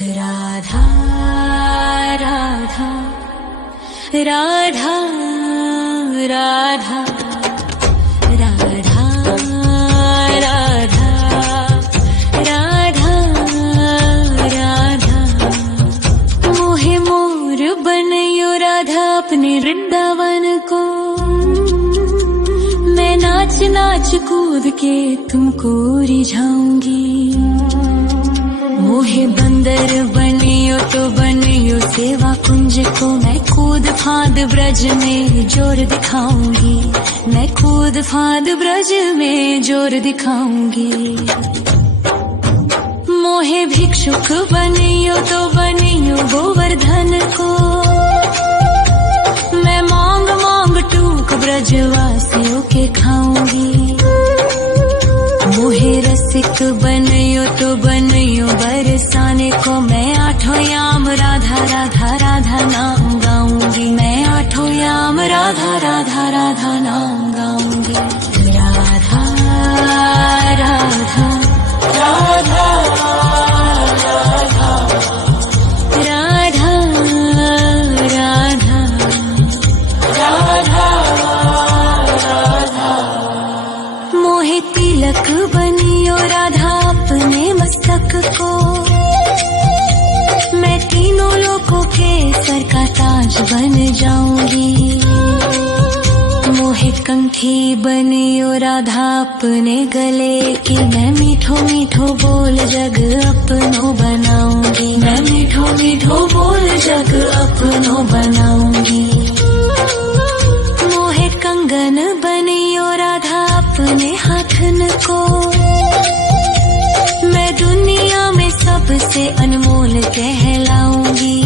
राधा राधा राधा राधा राधा राधा राधा राधा मोहे मोर बनयो राधा अपने वृंदावन को। मैं नाच नाच कूद के तुमको रिझाऊंगी। मोहे बंदर बनियो तो बनियो सेवा कुंज को। मैं कूद फांद ब्रज में जोर दिखाऊंगी। मैं कूद फांद ब्रज में जोर दिखाऊंगी। मोहे भिक्षुक बनियो तो बनियो गोवर्धन को। मैं मांग मांग टूक ब्रजवासियों के खाऊंगी। मोहे रसिक बनयो तो बनयो बरसाने को। मैं आठों याम राधा राधा राधा नाम गाऊंगी। मैं आठों याम राधा राधा राधा नाम गाऊंगी। राधा राधा राधा राधा राधा राधा राधा मोहे तिलक बनियो राधा अपने मस्तक को। मैं तीनों लोगों के सर का ताज बन जाऊंगी। मोहे कंठी बनियो राधा अपने गले की। मैं मीठो मीठो बोल जग अपनो बनाऊंगी। मैं मीठो मीठो बोल जग अपनो बनाऊंगी। मोहे कंगन बनियो राधा अपने हाथन को। मैं दुनिया में सबसे अनमोल कहलाऊंगी।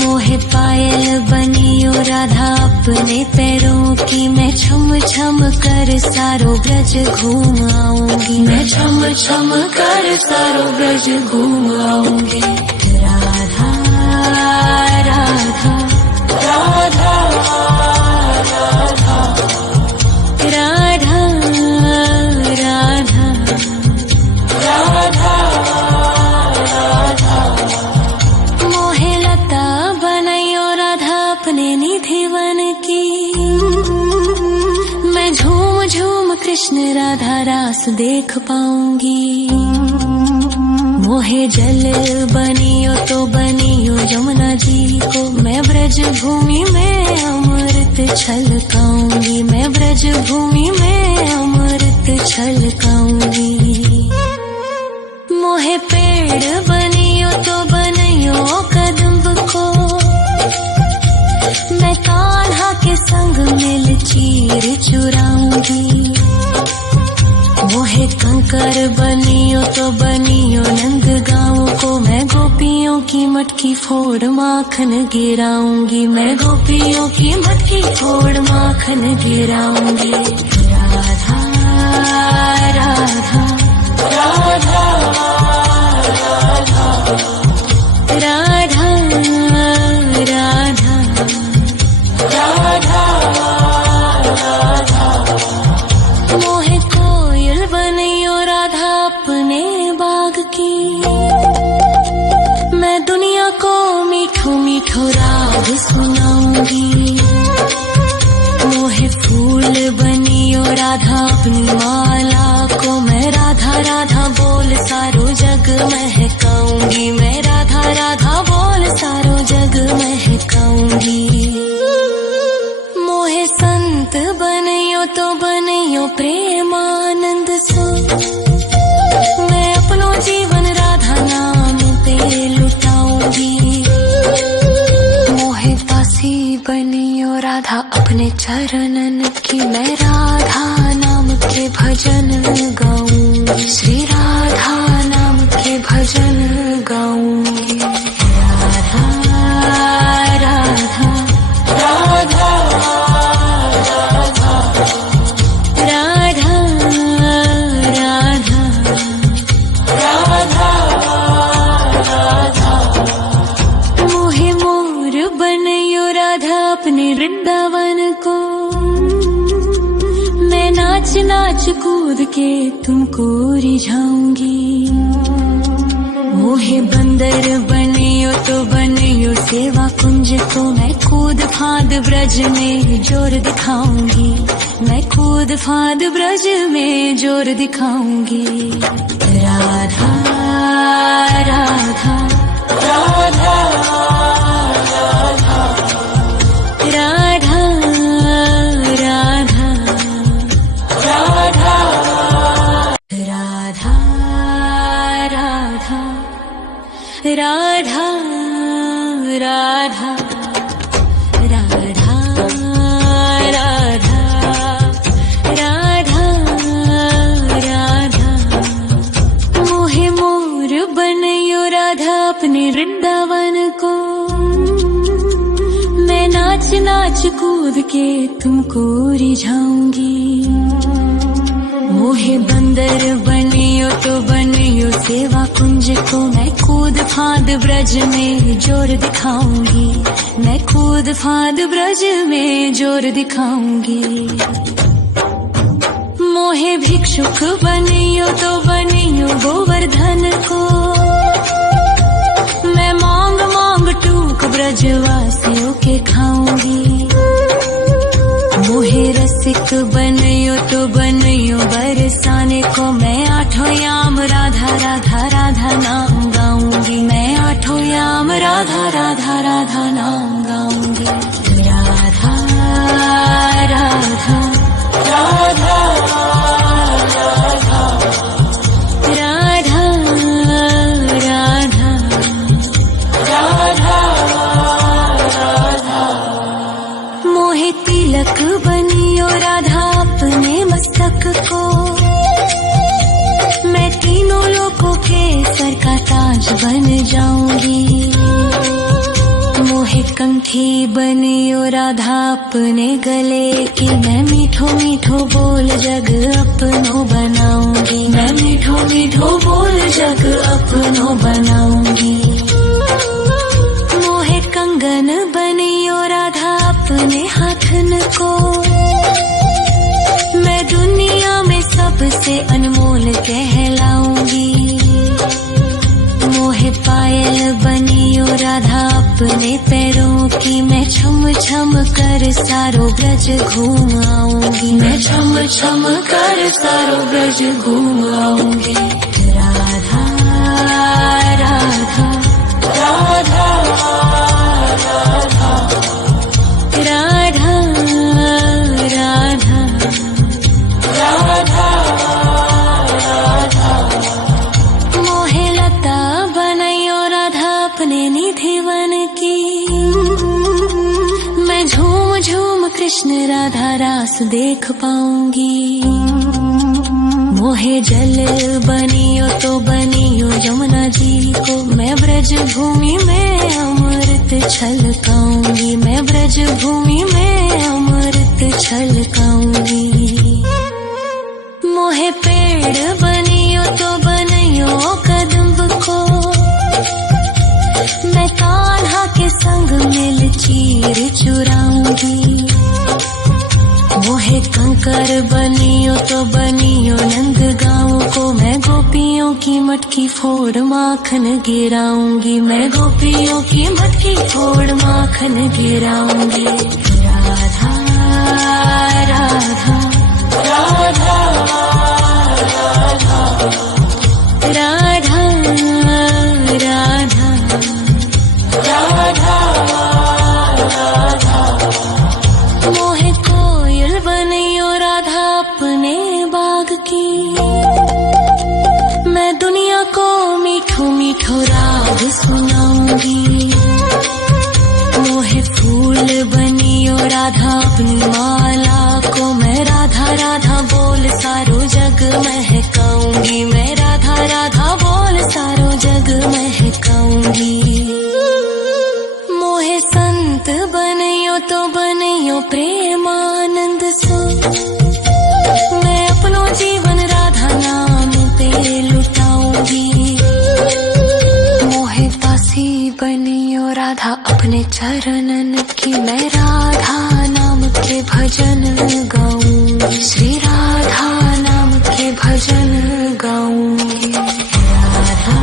मोहे पायल बनियो राधा अपने पैरों की। मैं छम छम कर सारो ब्रज घूम आऊंगी। मैं छम छम कर सारो ब्रज घूम आऊंगी। राधा राधा राधा राधा राधा राधा राधा राधा मोहे लता बनयो राधा अपने निधिवन की। मैं झूम झूम कृष्ण राधा रास देख पाऊंगी। मोहे जल बनियो तो बनियो यमुना जी को। मैं ब्रज भूमि में अमृत छलकाऊंगी। मैं ब्रज भूमि में अमृत छलकाऊंगी। मोहे पेड़ बनियो तो बनियो कदम्ब को। मैं कान्हा के संग मिल चीर चुराऊंगी। मोहे कंकर बनियो तो बनियो नंद गाँव को। मैं गोपियों की मटकी फोड़ माखन गिराऊंगी। मैं गोपियों की मटकी फोड़ माखन गिराऊंगी। राधा राधा राधा राधा राधा राधा राधा मोहे कोयल बनियो राधा अपने बाग की। मैं दुनिया को मीठो मीठो राग सुनाऊंगी। मोहे फूल बनियो राधा अपनी माला को। मैं राधा राधा बोल सारो जग महकाऊंगी। मैं राधा राधा बोल सारो जग महकाऊंगी। मोहे संत बनियो तो बनियो प्रेमानंद सो। मैं अपनो जीवन राधा नाम पे लुटाऊंगी। मोहे दासी बनियो राधा अपने चरणन की। मैं राधा नाम के भजन गाऊंगी। श्री राधा नाम के भजन गाऊंगी। राधा राधा राधा राधा राधा राधा राधा राधा मोहे मोर बनयो राधा अपने वृंदावन को। मैं नाच नाच कूद के तुमको रिझाऊंगी। मोहे मोहे बंदर बनियो तो बनियो सेवा कुंज को, मैं कूद फाद ब्रज में जोर दिखाऊंगी, मैं कूद फाद ब्रज में जोर दिखाऊंगी। राधा राधा राधा राधा राधा राधा राधा राधा राधा राधा राधा राधा राधा राधा मोहे मोर बनयो राधा अपने वृंदावन को, मैं नाच नाच कूद के तुमको रिझाऊंगी। मोहे बंदर बनियो तो बनियो सेवा कुंज को, मैं कूद फाद ब्रज में जोर दिखाऊंगी, मैं कूद फाद ब्रज में जोर दिखाऊंगी। मोहे भिक्षुक बनियो तो बनियो गोवर्धन को, मैं मांग मांग टूक ब्रजवासियों के खाऊंगी। मोहे रसिक बनियो तो बनियो बरसाने को, मैं आठों याम राधा राधा राधा नाम गाऊंगी, मैं आठों याम राधा राधा राधा नाम गाऊंगी। राधा राधा राधा राधा राधा राधा राधा मोहे तिलक बनियो राधा अपने मस्तक को, मैं तीनों लोगों के सर का ताज बन जाऊंगी। मोहे कंठी बनियो राधा अपने गले की, मैं मीठो मीठो बोल जग अपनो बनाऊंगी, मैं मीठो मीठो बोल जग अपनो बनाऊंगी। मोहे कंगन बनियो राधा अपने हाथन को, मैं दुनिया में सबसे अनमोल कहलाऊंगी। मोहे पायल बनियो राधा अपने पैरों की, मैं छम छम कर सारो ब्रज घूम आऊंगी, मैं छम छम कर सारो ब्रज घूम आऊंगी। राधा राधा राधा राधा राधा राधा राधा मोहे लता बनयो राधा अपने निधिवन की, मैं झूम झूम कृष्ण राधा रास देख पाऊंगी। मोहे जल बनियो तो बनियो यमुना जी को, मैं ब्रज भूमि में अमृत छलकाऊंगी, मैं ब्रज भूमि में अमृत छलकाऊंगी। मोहे पेड़ बनियो तो बनियो कदम्ब को, मैं कान्हा के संग मिल चीर चुराऊंगी। मोहे कंकर बनियो तो बनियो नंद गाँव को, मैं गोपियों की मटकी फोड़ माखन गिराऊंगी, मैं गोपियों की मटकी फोड़ माखन गिराऊंगी। राधा राधा राधा राधा राधा राधा राधा मोहे कोयल बनियो राधा अपने बाग की, मैं दुनिया को मीठो मीठो राग सुनाऊंगी। मोहे फूल बनियो राधा अपनी माला को, मैं राधा राधा बोल सारो जग महकाऊंगी, मैं राधा राधा बोल सारो जग महकाऊंगी। मोहे संत बनियो तो बनियो प्रेमानंद सो, मैं अपनो जीवन राधा नाम पे लुटाऊंगी। मोहे दासी बनियो राधा अपने चरणन की, मैं राधा नाम के भजन गाऊंगी, श्री राधा नाम के भजन गाऊंगी। राधा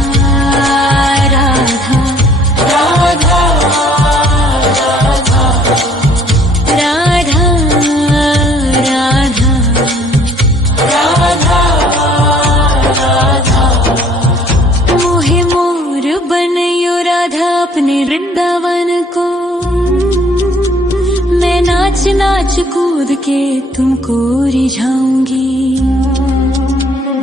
नाच कूद के तुमको रिझाऊंगी।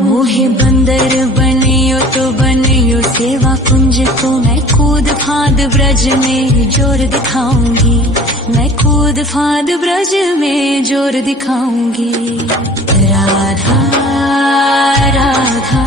मोहे बंदर बनियो तो बनियो सेवा कुंज को, मैं कूद फांद ब्रज में जोर दिखाऊंगी। मैं कूद फांद ब्रज में जोर दिखाऊंगी। राधा राधा